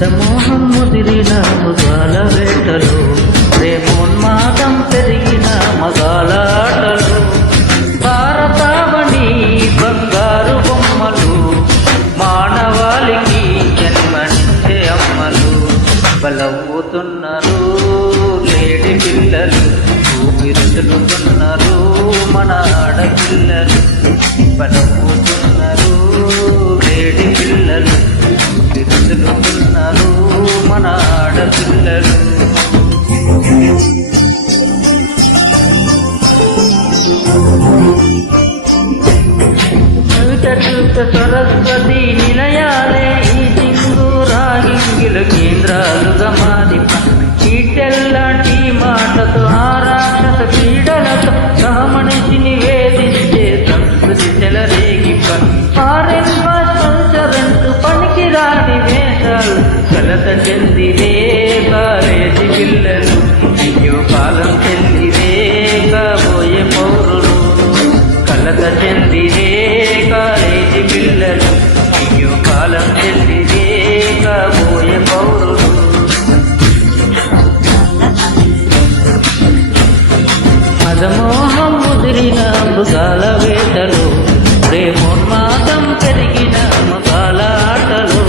మదమోహం ముదిరిన మృగాల వేటలు, ప్రేమోన్మాదం పెరిగిన మగాల ఆటలు, భారతావని బంగారు బొమ్మలు, మానవాళికి జన్మనిచ్చే అమ్మలు, బలవుతున్నారు లేడి పిల్లలు, ఊపిరుతున్నారు మన ఆడపిల్లలు, బలవుతున్నారు లేడి పిల్లలు, ఊపిరుతున్నారు మన ఆడపిల్లలు. సరస్వతి నిలయాలే ఈ సింధూరాగింగిల కేంద్రాలుగా మారిప, చీటెల్లాంటి మాటతో ఆరాక్షస క్రీడలతో సహమనిషిని వేధించే సంస్కృతి చెలరేగిప, ఫారెన్ కల్చరంటూ పనికిరాని వేషాలు కలత చెందిరే కాలేజీ పిల్లలు, అయ్యో కాలం చెందిరే కాబోయే పౌరులు, కలత చెందిరే కాలేజీ పిల్లలు, అయ్యో కాలం చెందిరే కాబోయే పౌరులు. మదమోహం ముదిరిన మృగాల వేటలు, ప్రేమోన్మాదం పెరిగిన మగాల ఆటలు.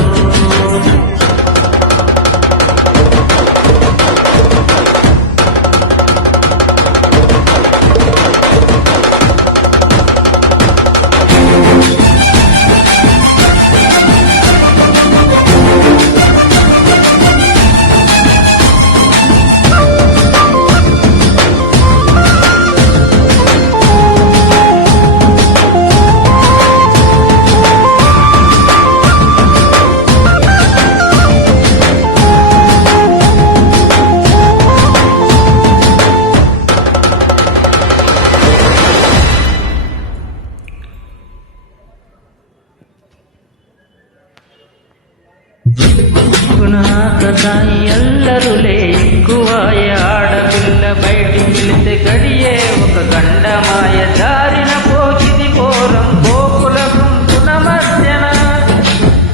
ఎల్లరులే ఎక్కువాయ ఆడపిల్ల బయటికి వెళితే గడియే ఒక గండమాయ, జారిన పోకిది పోరం గోకుల గుంపున మధ్యన,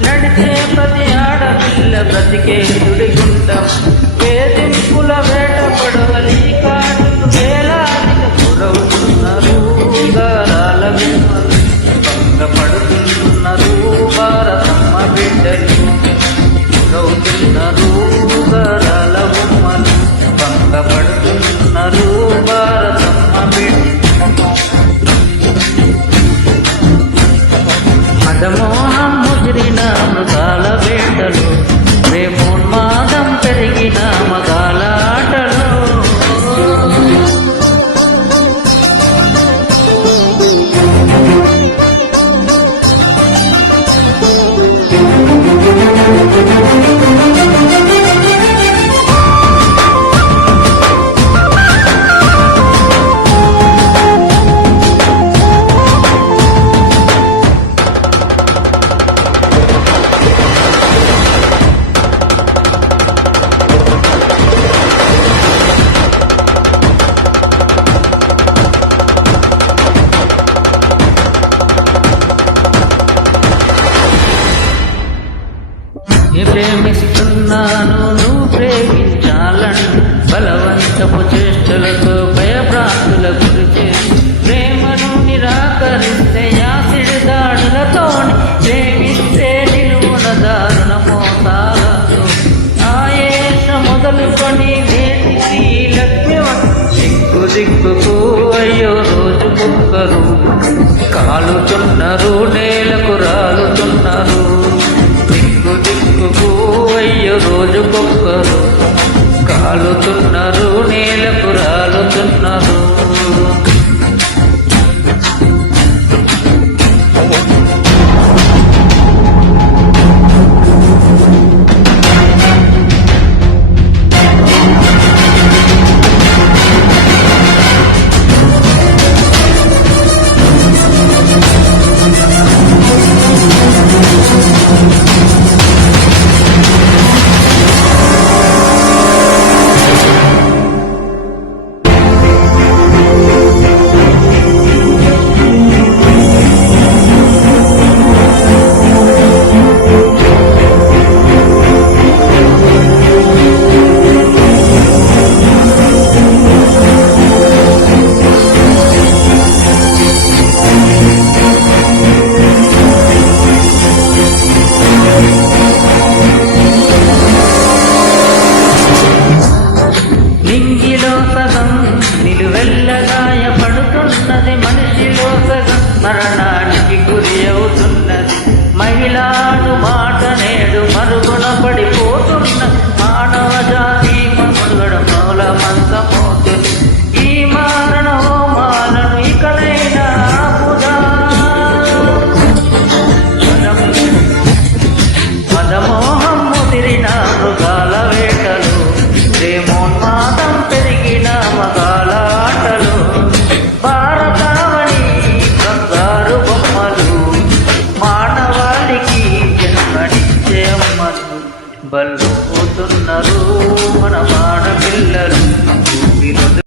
నడిచే ప్రతి ఆడపిల్ల బ్రతికే సుడిగుండం, వేధింపుల వేట పడవలి కాటుకు వేలాదిగా గురవుతున్నారు గారాల విమ్మలు, భంగపడుతున్నారు భారతమ్మ బిడ్డలు, గురవుతున్నారు గారాల బొమ్మలు, భంగపడుతున్నారు భారతమ్మ బిడ్డలు. మదమోహం ముదిరిన మృగాల వేటలు, ప్రేమోన్మాదం పెరిగిన మగాల ఆటలు. ప్రేమిస్తున్నాను నువ్వు ప్రేమించాలని బలవంతపు చేష్టలతో భయభ్రాంతుల గురిచే, ప్రేమను నిరాకరిస్తే యాసిడ్ దాడులతో, ప్రేమిస్తే నిలువున దారుణ మోసాలతో, ఆయేష మొదలుకొని నేటి దిక్కు దిక్కుకు అయ్యో రోజు కుక్కరు, కాలుతున్నారు నేలకు రాలుతున్నారు, దిక్కుకు అయ్యో రోజు కుక్కరు, కాలుతున్నారు నేలకు రాలుతున్నారు. బల్లు పోతున్నారు మన వాడ పిల్లలు ఊపిరి